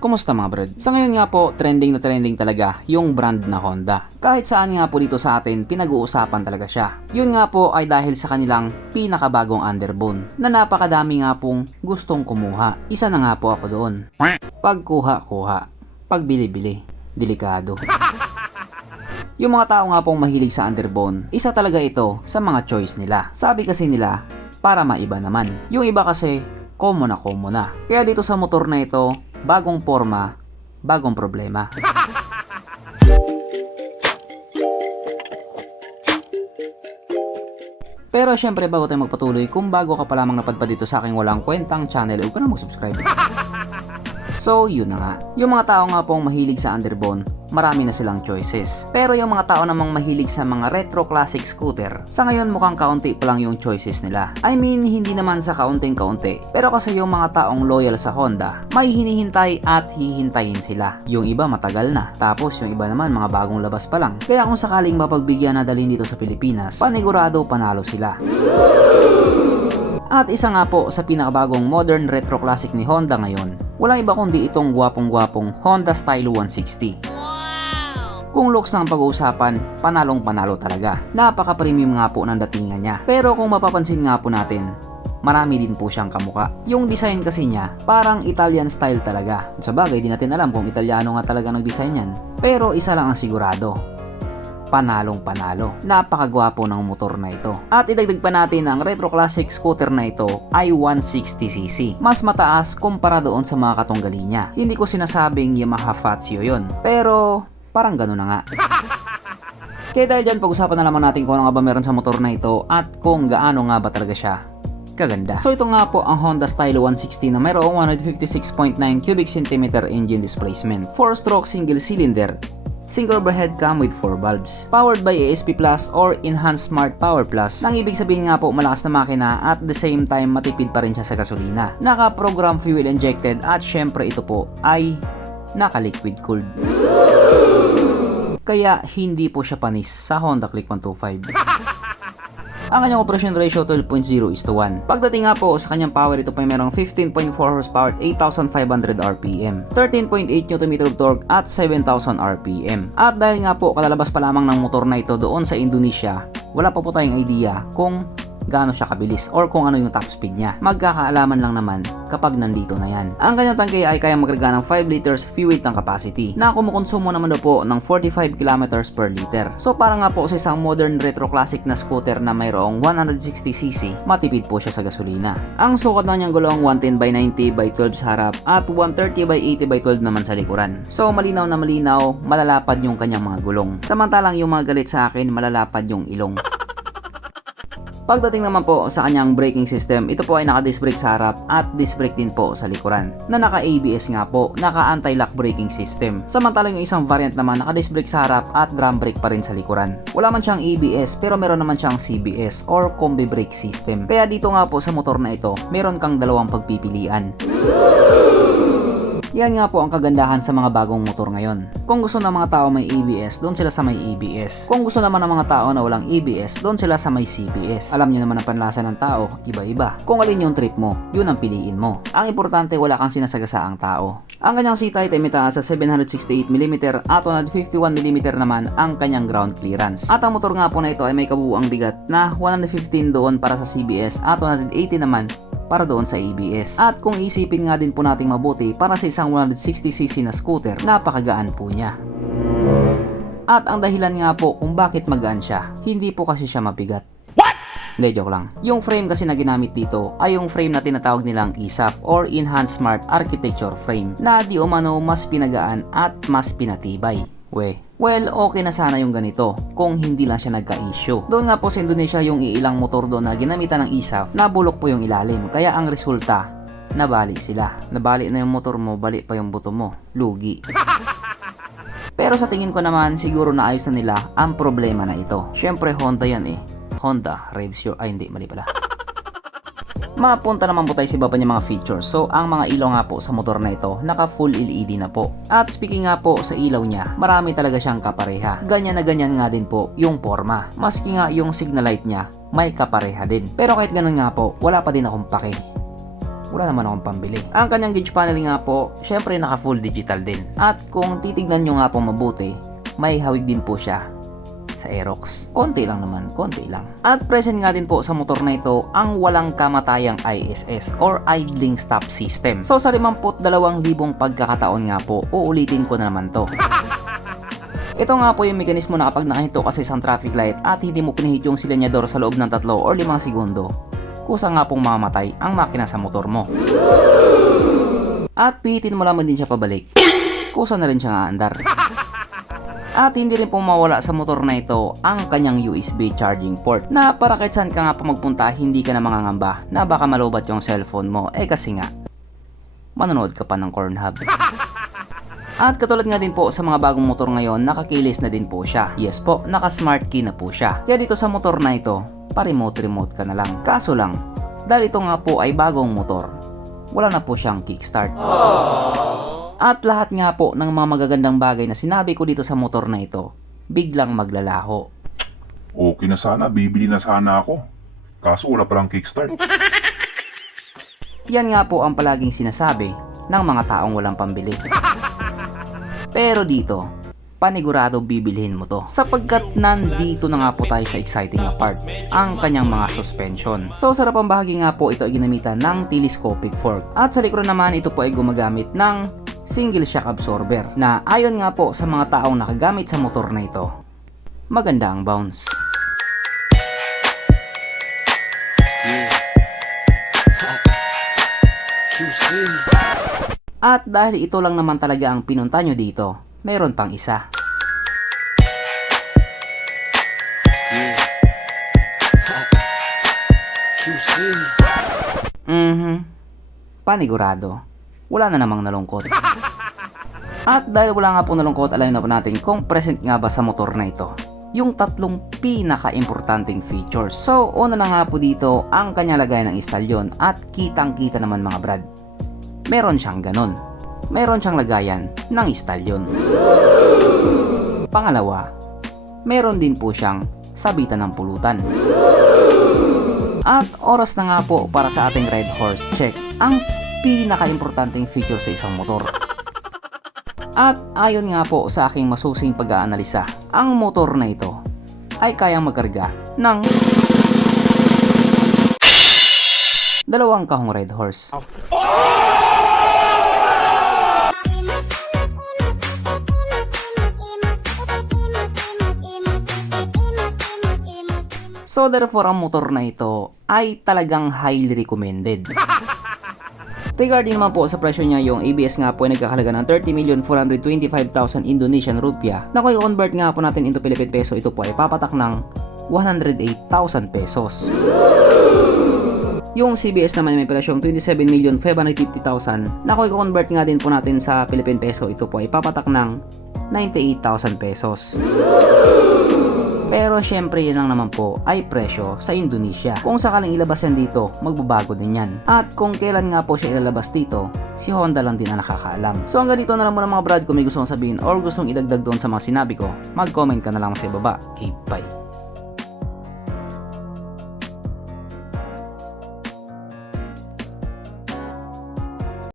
Kumusta mga brad? Sa ngayon nga po, trending na trending talaga yung brand na Honda. Kahit saan nga po dito sa atin, pinag-uusapan talaga siya. Yun nga po ay dahil sa kanilang pinakabagong underbone na napakadami nga pong gustong kumuha. Isa na nga po ako doon. Pagkuha-kuha, pagbili-bili, delikado. Yung mga tao nga pong mahilig sa underbone, isa talaga ito sa mga choice nila. Sabi kasi nila, para maiba naman. Yung iba kasi, common na. Kaya dito sa motor na ito, bagong forma, bagong problema. Pero syempre bago tayo magpatuloy, kung bago ka pa lamang napadpad dito sa aking walang kwentang channel, huwag ka na mag-subscribe. So yun na nga, yung mga tao nga pong mahilig sa underbone, marami na silang choices. Pero yung mga tao namang mahilig sa mga retro classic scooter, sa ngayon mukhang kaunti pa lang yung choices nila. I mean, hindi naman sa kaunting-kaunti, pero kasi yung mga taong loyal sa Honda, may hinihintay at hihintayin sila. Yung iba matagal na, tapos yung iba naman mga bagong labas pa lang. Kaya kung sakaling mapagbigyan na dalhin dito sa Pilipinas, panigurado panalo sila. At isa nga po sa pinakabagong modern retro classic ni Honda ngayon, walang iba kundi itong gwapong-gwapong Honda Stylo 160. Kung looks na ang pag-uusapan, panalong-panalo talaga. Napaka-premium nga po ng datingan niya. Pero kung mapapansin nga po natin, marami din po siyang kamuka. Yung design kasi niya, parang Italian style talaga. Sa bagay, di natin alam kung Italiano nga talaga nag-design yan. Pero isa lang ang sigurado, panalong-panalo. Napakagwapo ng motor na ito. At idagdag pa natin ang retro classic scooter na ito ay 160cc. Mas mataas kumpara doon sa mga katunggali niya. Hindi ko sinasabing Yamaha Fazio yon, pero parang gano'n na nga. Kaya dahil dyan, pag-usapan na naman natin kung ano nga ba meron sa motor na ito at kung gaano nga ba talaga siya kaganda. So ito nga po ang Honda Stylo 160 na mayroong 156.9 cubic centimeter engine displacement, 4-stroke single cylinder, single overhead cam with 4 valves. Powered by ASP Plus or Enhanced Smart Power Plus. Nang ibig sabihin nga po malakas na makina at the same time matipid pa rin siya sa gasolina. Naka-program fuel injected at syempre ito po ay naka-liquid cooled. Kaya hindi po siya panis sa Honda Click 125. Ang kanyang operation ratio 12.0:1. Pagdating nga po sa kanyang power, ito po ay merong 15.4 horsepower at 8,500 RPM, 13.8 Nm of torque at 7,000 RPM. At dahil nga po kalalabas pa lamang ng motor na ito doon sa Indonesia, wala pa po tayong idea kung gaano siya kabilis or kung ano yung top speed niya. Magkakaalaman lang naman kapag nandito na yan. Ang kanyang tangke ay kayang magkarga ng 5 liters fuel tank capacity na kumukonsumo naman daw po ng 45 kilometers per liter. So para nga po sa isang modern retro classic na scooter na mayroong 160cc, matipid po siya sa gasolina. Ang sukat na niyang gulong 110/90/12 sa harap at 130/80/12 naman sa likuran. So malinaw na malinaw, malalapad yung kanyang mga gulong. Samantalang yung mga galit sa akin, malalapad yung ilong. Pagdating naman po sa kanyang braking system, ito po ay naka-disc brake sa harap at disc brake din po sa likuran. Na naka-ABS nga po, naka-anti-lock braking system. Samantalang yung isang variant naman, naka-disc brake sa harap at drum brake pa rin sa likuran. Wala man siyang ABS pero meron naman siyang CBS or combi brake system. Kaya dito nga po sa motor na ito, meron kang dalawang pagpipilian. Yan nga po ang kagandahan sa mga bagong motor ngayon. Kung gusto ng mga tao may ABS, doon sila sa may ABS. Kung gusto naman ng mga tao na walang ABS, doon sila sa may CBS. Alam niyo naman ang panlasa ng tao, iba-iba. Kung alin yung trip mo, yun ang piliin mo. Ang importante, wala kang sinasagasaang tao. Ang kanyang seat height ay mataas sa 768mm at 151mm naman ang kanyang ground clearance. At ang motor nga po na ito ay may kabuuang bigat na 115 doon para sa CBS at 180 naman para doon sa ABS. At kung isipin nga din po nating mabuti, para sa isang 160cc na scooter, napakagaan po niya. At ang dahilan nga po kung bakit magaan siya, hindi po kasi siya mabigat. Hindi, joke lang. Yung frame kasi na ginamit dito ay yung frame na tinatawag nilang ESAF or Enhanced Smart Architecture Frame na di umano mas pinagaan at mas pinatibay. Well, okay na sana yung ganito kung hindi lang siya nagka-issue. Doon nga po sa Indonesia yung iilang motor doon na ginamitan ng ESAF, nabulok po yung ilalim. Kaya ang resulta, nabali sila. Nabali na yung motor mo, bali pa yung buto mo. Lugi. Pero sa tingin ko naman, siguro naayos na nila ang problema na ito. Syempre Honda yan eh. Honda, raves your... Ay hindi, mali pala. Mapunta naman po tayo sa iba pa niya mga features. So ang mga ilaw nga po sa motor na ito, naka full LED na po. At speaking nga po sa ilaw niya, marami talaga siyang kapareha. Ganyan na ganyan nga din po yung forma. Maski nga yung signal light niya, may kapareha din. Pero kahit ganun nga po, wala pa din akong pake. wala naman akong pambili. Ang kanyang gauge panel nga po, syempre naka full digital din. At kung titignan nyo nga po mabuti, may hawig din po siya sa Aerox. Konti lang naman, konti lang. At present nga din po sa motor na ito ang walang kamatayang ISS or Idling Stop System. So sa 52,000 pagkakataon nga po, uulitin ko na naman to. Ito nga po yung mekanismo na kapag nakahito ka sa isang traffic light at hindi mo pinahit yung silanyador sa loob ng 3 or 5 segundo, kusa nga pong mamamatay ang makina sa motor mo. At pihitin mo lamang din siya pabalik, kusa na rin siya aandar. At hindi rin po mawala sa motor na ito ang kanyang USB charging port na para kahit saan ka nga pa magpunta hindi ka na mangangamba na baka malobat yung cellphone mo kasi nga manonood ka pa ng Cornhub. At katulad nga din po sa mga bagong motor ngayon, nakakilis na din po siya. Yes po, naka-smart key na po siya. Kaya dito sa motor na ito, pa-remote ka na lang. Kaso lang, dahil ito nga po ay bagong motor, wala na po siyang kickstart. At lahat nga po ng mga magagandang bagay na sinabi ko dito sa motor na ito, biglang maglalaho. Okay na sana, bibili na sana ako. Kaso wala palang kickstart. Yan nga po ang palaging sinasabi ng mga taong walang pambili. Pero dito, panigurado bibilhin mo to. Sapagkat nandito na nga po tayo sa exciting na part, ang kanyang mga suspension. So sa harapang bahagi nga po ito ay ginamitan ng telescopic fork. At sa likod naman ito po ay gumagamit ng single shock absorber na ayon nga po sa mga taong nakagamit sa motor na ito, maganda ang bounce. At dahil ito lang naman talaga ang pinunta nyo dito, mayroon pang isa. Panigurado, wala na namang nalungkot. At dahil wala nga po nalungkot, alamin na po natin kung present nga ba sa motor na ito yung tatlong pinaka-importanting features. So, una na nga po dito ang kanyang lagayan ng istalyon at kitang-kita naman mga brad. Meron siyang ganon. Meron siyang lagayan ng istalyon. Pangalawa, meron din po siyang sabitan ng pulutan. At oras na nga po para sa ating Red Horse check ang pinaka-importanting feature sa isang motor. At ayon nga po sa aking masusing pag-aanalisa, ang motor na ito ay kayang magkarga ng 2 kahong Red Horse. So therefore ang motor na ito ay talagang highly recommended. Regarding naman po sa presyo niya, yung ABS nga po ay nagkakalaga ng 30,425,000 Indonesian rupiah. Na kung i-convert nga po natin into Philippine peso, ito po ay papatak ng 108,000 pesos. Yung CBS naman may presyong 27,550,000. Na kung i-convert nga din po natin sa Philippine peso, ito po ay papatak ng 98,000 pesos. Pero syempre yan lang naman po ay presyo sa Indonesia. Kung sakaling ilabas yan dito, magbabago din yan. At kung kailan nga po siya ilalabas dito, si Honda lang din ang nakakaalam. So hanggang dito na lang muna mga brad, kung may gustong sabihin or gustong idagdag doon sa mga sinabi ko, mag-comment ka na lang sa ibaba. Okay, bye.